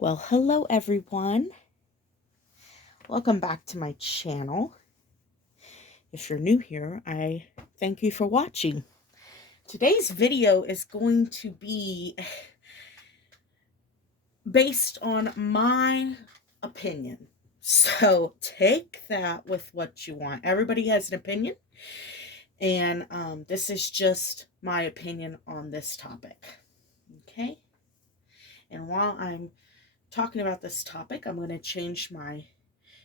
Well, hello everyone. Welcome back to my channel. If you're new here, I thank you for watching. Today's video is going to be based on my opinion. So take that with what you want. Everybody has an opinion, and this is just my opinion on this topic. Okay? And while I'm talking about this topic, I'm going to change my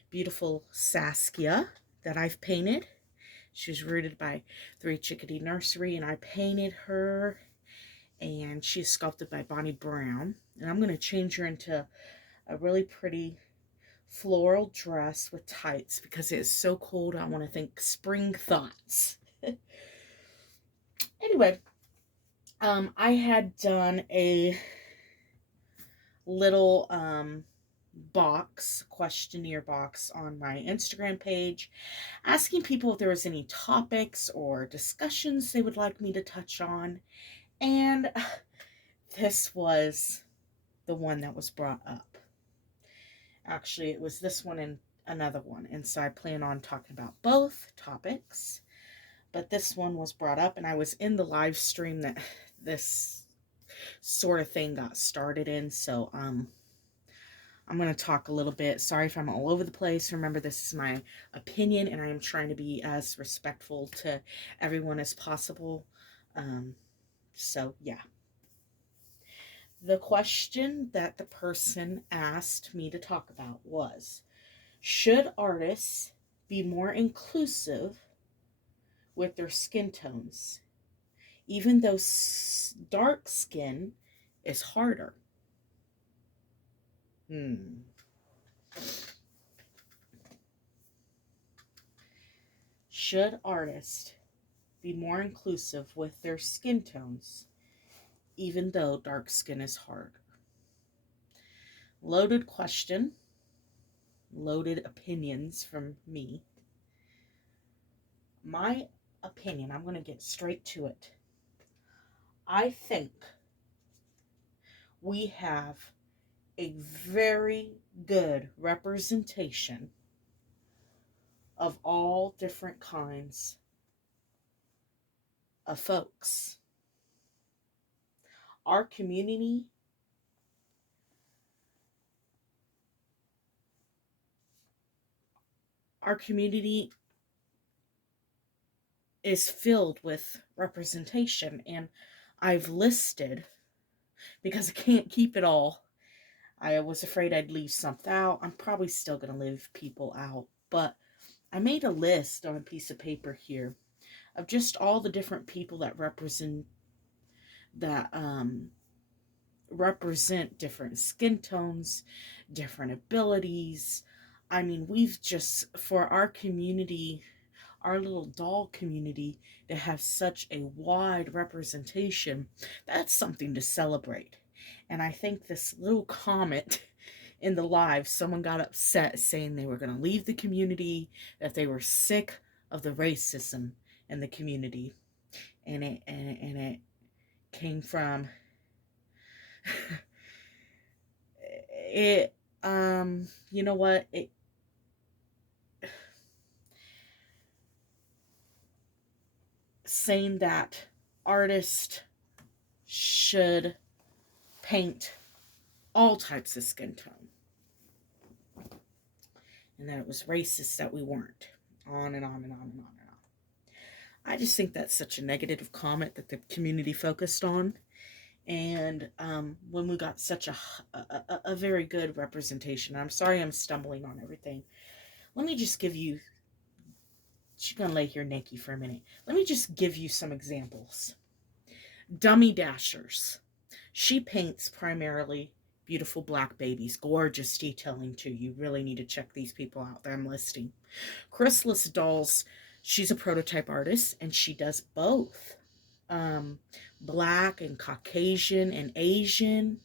beautiful Saskia that I've painted. She was rooted by Three Chickadee Nursery, and I painted her, and she is sculpted by Bonnie Brown. And I'm going to change her into a really pretty floral dress with tights because it is so cold. I want to think spring thoughts. Anyway, I had done a little questionnaire box on my Instagram page, asking people if there was any topics or discussions they would like me to touch on. And this was the one that was brought up. Actually, it was this one and another one. And so I plan on talking about both topics. But this one was brought up, and I was in the live stream that this sort of thing got started in. So I'm going to talk a little bit. Sorry if I'm all over the place. Remember, this is my opinion, and I am trying to be as respectful to everyone as possible. So, yeah. The question that the person asked me to talk about was, should artists be more inclusive with their skin tones, even though dark skin is harder? Should artists be more inclusive with their skin tones, even though dark skin is harder? Loaded question, loaded opinions from me. My opinion, I'm going to get straight to it. I think we have a very good representation of all different kinds of folks. Our community is filled with representation, and I've listed, because I can't keep it all. I was afraid I'd leave something out. I'm probably still going to leave people out, but I made a list on a piece of paper here of just all the different people that represent different skin tones, different abilities. I mean, we've just, for our community, our little doll community, to have such a wide representation, that's something to celebrate. And I think this little comment in the live, someone got upset saying they were going to leave the community, that they were sick of the racism in the community. And it came from it, you know what, saying that artists should paint all types of skin tone, and that it was racist that we weren't. On and on and on and on and on. I just think that's such a negative comment that the community focused on. And when we got such a very good representation, I'm sorry I'm stumbling on everything. Let me just give you, she's going to lay here naked for a minute. Let me just give you some examples. Dummy Dashers. She paints primarily beautiful black babies. Gorgeous detailing too. You really need to check these people out that I'm listing. Chrysalis Dolls. She's a prototype artist, and she does both. Black and Caucasian and Asian.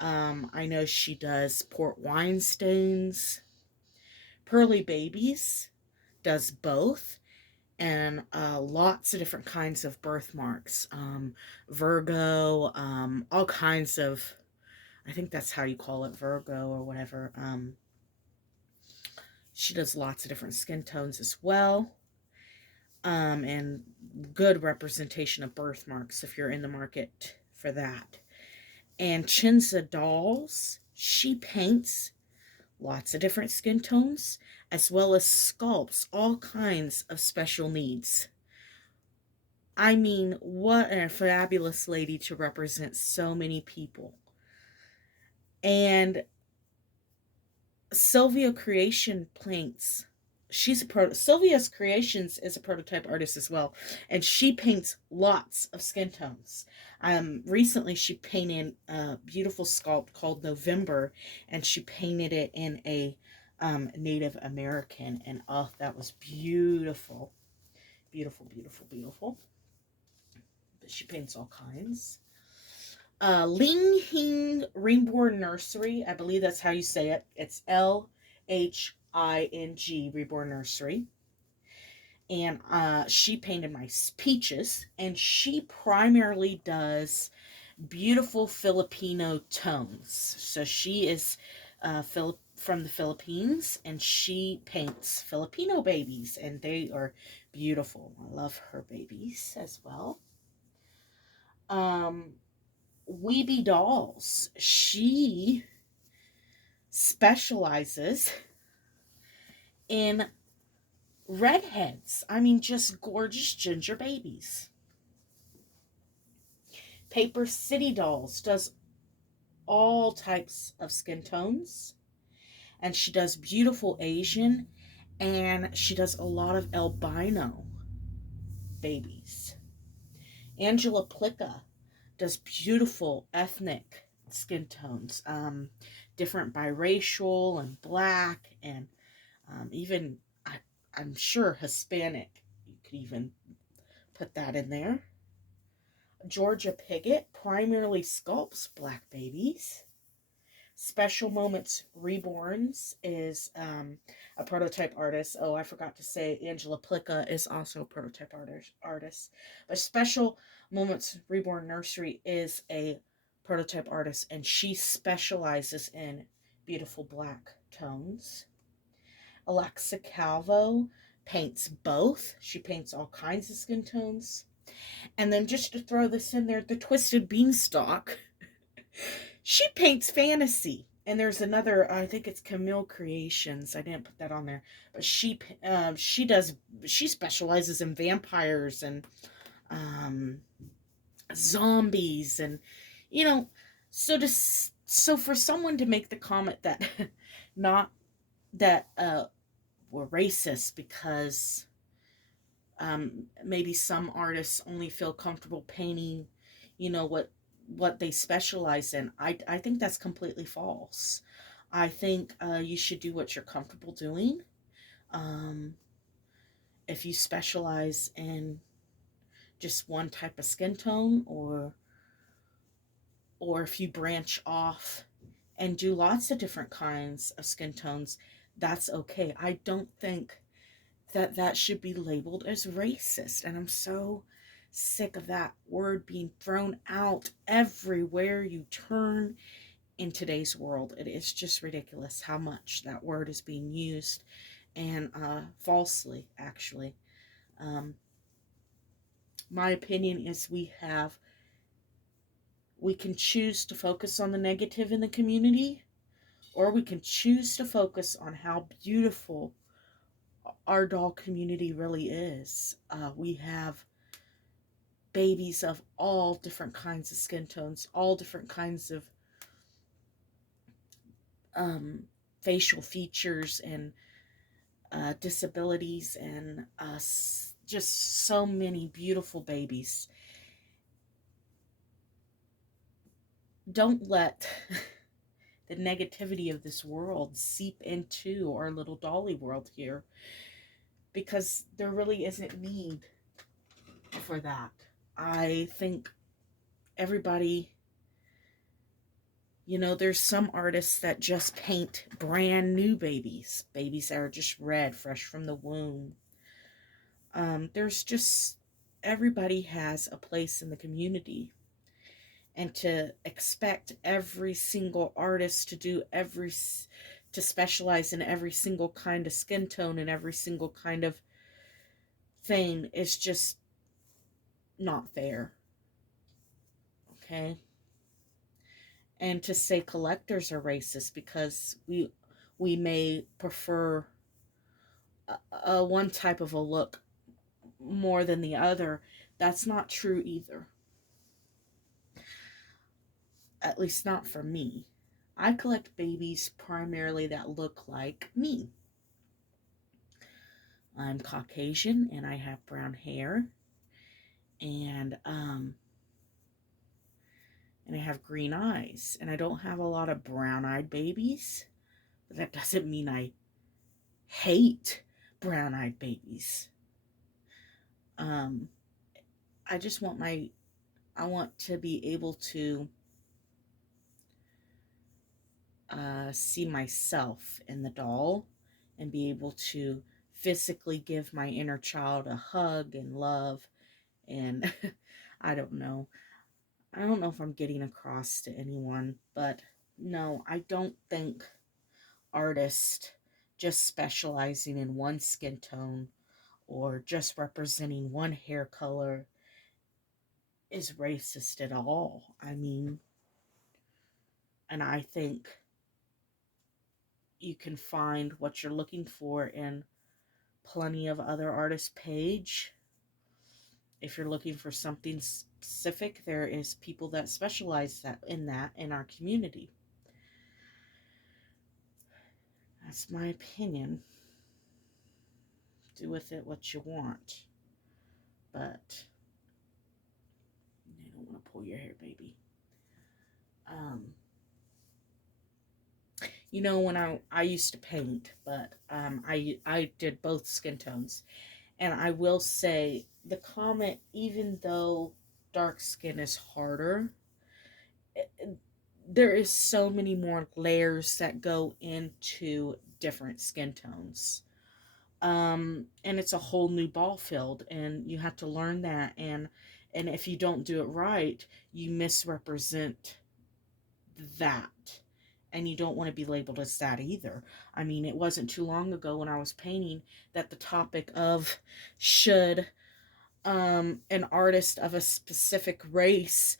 I know she does port wine stains. Pearly Babies does both, and lots of different kinds of birthmarks. Virgo, all kinds of I think that's how you call it, Virgo or whatever. She does lots of different skin tones as well. And good representation of birthmarks if you're in the market for that. And Chinza Dolls, she paints lots of different skin tones as well as sculpts all kinds of special needs. I mean, what a fabulous lady to represent so many people. And Sylvia Creation paints. Sylvia's Creations is a prototype artist as well, and she paints lots of skin tones. Recently she painted a beautiful sculpt called November, and she painted it in a Native American, and oh, that was beautiful, beautiful, beautiful, beautiful. But she paints all kinds. Ling Hing Reborn Nursery. I believe that's how you say it. It's Lhing Reborn Nursery. And she painted my peaches. And she primarily does beautiful Filipino tones. So she is from the Philippines. And she paints Filipino babies. And they are beautiful. I love her babies as well. Weeby Dolls. She specializes in redheads. I mean, just gorgeous ginger babies. Paper City Dolls does all types of skin tones. And she does beautiful Asian. And she does a lot of albino babies. Angela Plica does beautiful ethnic skin tones, different biracial and black, and even I'm sure Hispanic. You could even put that in there. Georgia Piggott primarily sculpts black babies. Special Moments Reborns is a prototype artist. Oh, I forgot to say Angela Plica is also a prototype artist. But Special Moments Reborn Nursery is a prototype artist, and she specializes in beautiful black tones. Alexa Calvo paints both. She paints all kinds of skin tones. And then just to throw this in there, the Twisted Beanstalk, she paints fantasy. And there's another, I think it's Camille Creations. I didn't put that on there, but she specializes in vampires and zombies, and you know, so for someone to make the comment that not that we're racist because maybe some artists only feel comfortable painting, what they specialize in. I think that's completely false. I think you should do what you're comfortable doing. Um, if you specialize in just one type of skin tone, or if you branch off and do lots of different kinds of skin tones, that's okay. I don't think that should be labeled as racist. And I'm so sick of that word being thrown out everywhere you turn in today's world. It is just ridiculous how much that word is being used, and falsely, actually. Um, my opinion is we can choose to focus on the negative in the community, or we can choose to focus on how beautiful our doll community really is. We have babies of all different kinds of skin tones, all different kinds of facial features and disabilities, and just so many beautiful babies. Don't let the negativity of this world seep into our little Dolly world here, because there really isn't need for that. I think everybody, there's some artists that just paint brand new babies that are just red, fresh from the womb. There's just, everybody has a place in the community, and to expect every single artist to to specialize in every single kind of skin tone and every single kind of thing is just not fair. Okay? And to say collectors are racist because we may prefer one type of a look more than the other, that's not true either. At least not for me. I collect babies primarily that look like me. I'm Caucasian and I have brown hair, and and I have green eyes, and I don't have a lot of brown-eyed babies, but that doesn't mean I hate brown-eyed babies. Um I just want I want to be able to see myself in the doll and be able to physically give my inner child a hug and love. And I don't know. I don't know if I'm getting across to anyone, but no, I don't think artists just specializing in one skin tone or just representing one hair color is racist at all. I mean, and I think you can find what you're looking for in plenty of other artists' page. If you're looking for something specific, there is people that specialize that in our community. That's my opinion. Do with it what you want, but I don't want to pull your hair, baby. Um, when I used to paint, but I did both skin tones, and I will say the comment, even though dark skin is harder, there is so many more layers that go into different skin tones. And it's a whole new ball field, and you have to learn that, and if you don't do it right, you misrepresent that, and you don't want to be labeled as that either. I mean, it wasn't too long ago when I was painting that the topic of should an artist of a specific race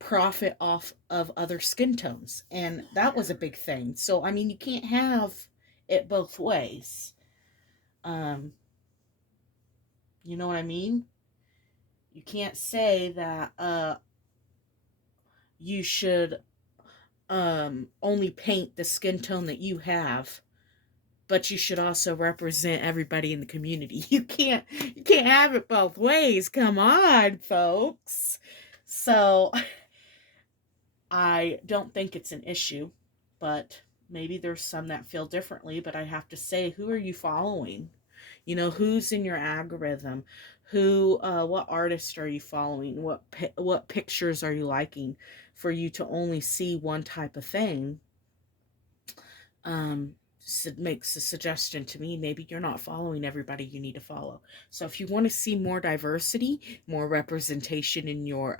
profit off of other skin tones, and that was a big thing. So I mean, you can't have it both ways. um you know what I mean? You can't say that you should only paint the skin tone that you have, but you should also represent everybody in the community. You can't have it both ways. Come on, folks. So I don't think it's an issue, but maybe there's some that feel differently. But I have to say, who are you following? Who's in your algorithm? What artists are you following? What pictures are you liking for you to only see one type of thing? Makes a suggestion to me. Maybe you're not following everybody you need to follow. So if you want to see more diversity, more representation in your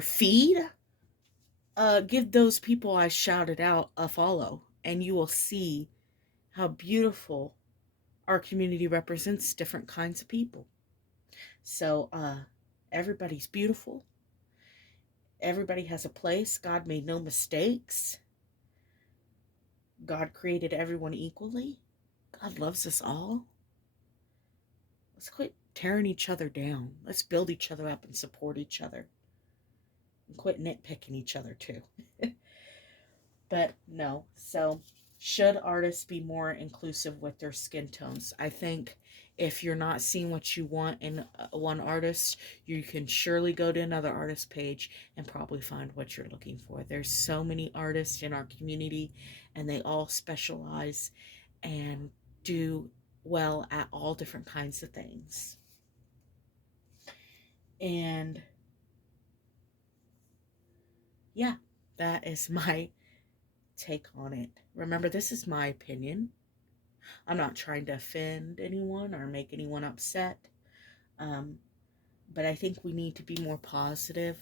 feed, give those people I shouted out a follow, and you will see how beautiful our community represents different kinds of people. So, everybody's beautiful. Everybody has a place. God made no mistakes. God created everyone equally. God loves us all. Let's quit tearing each other down. Let's build each other up and support each other. And quit nitpicking each other, too. But no. So, should artists be more inclusive with their skin tones? I think if you're not seeing what you want in one artist, you can surely go to another artist page and probably find what you're looking for. There's so many artists in our community, and they all specialize and do well at all different kinds of things. And yeah, that is my take on it. Remember, this is my opinion. I'm not trying to offend anyone or make anyone upset. Um, But I think we need to be more positive.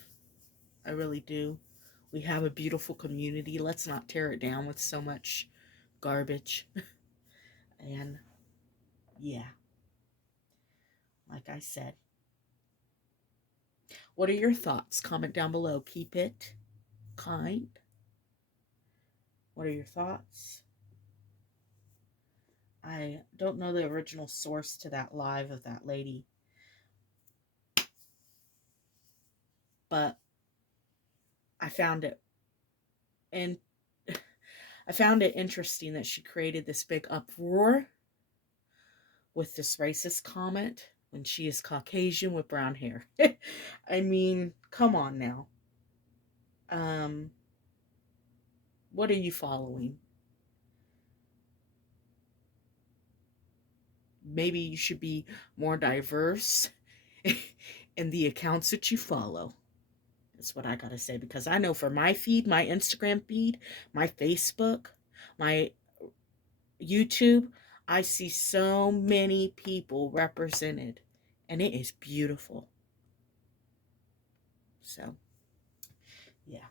I really do. We have a beautiful community. Let's not tear it down with so much garbage. And yeah, like I said, what are your thoughts? Comment down below. Keep it kind. What are your thoughts? I don't know the original source to that live of that lady, but I found it and I found it interesting that she created this big uproar with this racist comment when she is Caucasian with brown hair. I mean, come on now. Um, what are you following? Maybe you should be more diverse in the accounts that you follow. That's what I gotta say, because I know for my feed, my Instagram feed, my Facebook, my YouTube, I see so many people represented, and it is beautiful. So, yeah.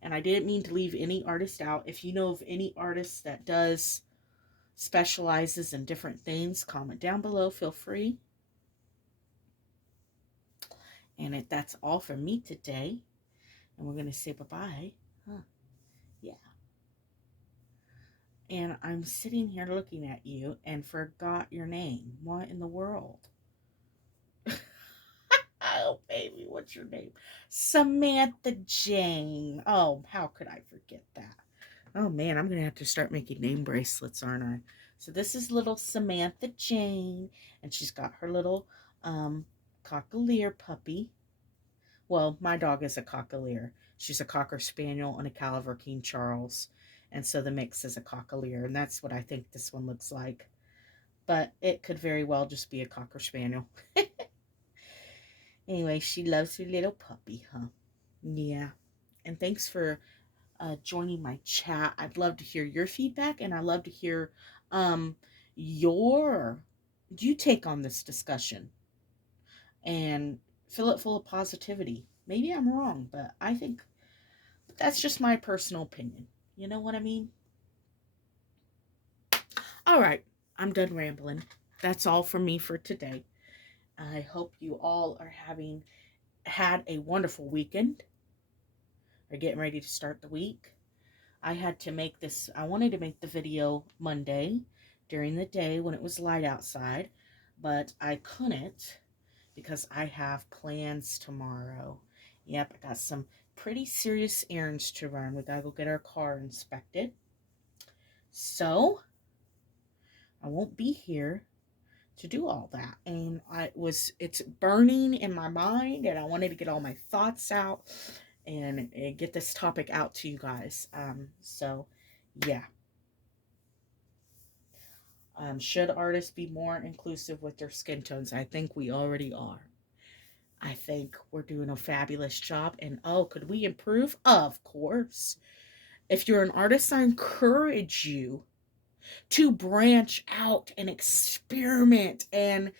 And I didn't mean to leave any artist out. If you know of any artist that does specializes in different things, comment down below. Feel free. And that's all for me today. And we're going to say bye-bye. Huh. Yeah. And I'm sitting here looking at you and forgot your name. What in the world? Oh, baby, what's your name? Samantha Jane. Oh, how could I forget that? Oh, man, I'm going to have to start making name bracelets, aren't I? So this is little Samantha Jane, and she's got her little cockalier puppy. Well, my dog is a cockalier. She's a Cocker Spaniel and a Caliver King Charles. And so the mix is a cockalier, and that's what I think this one looks like. But it could very well just be a Cocker Spaniel. Anyway, she loves her little puppy, huh? Yeah. And thanks for joining my chat. I'd love to hear your feedback, and I'd love to hear um, your take on this discussion, and fill it full of positivity. Maybe I'm wrong, but I think that's just my personal opinion. You know what I mean? All right, I'm done rambling. That's all for me for today. I hope you all are having had a wonderful weekend. Are getting ready to start the week. I wanted to make the video Monday during the day when it was light outside, but I couldn't because I have plans tomorrow. Yep, I got some pretty serious errands to run. We gotta go get our car inspected. So, I won't be here to do all that. And it's burning in my mind, and I wanted to get all my thoughts out and get this topic out to you guys. So, yeah. Should artists be more inclusive with their skin tones? I think we already are. I think we're doing a fabulous job. And oh, could we improve? Of course. If you're an artist, I encourage you to branch out and experiment. And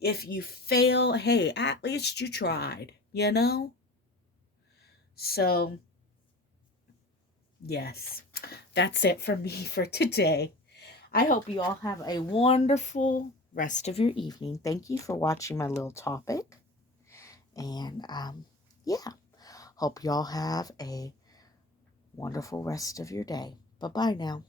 if you fail, hey, at least you tried, you know? So, yes, that's it for me for today. I hope you all have a wonderful rest of your evening. Thank you for watching my little topic. And yeah, hope you all have a wonderful rest of your day. Bye-bye now.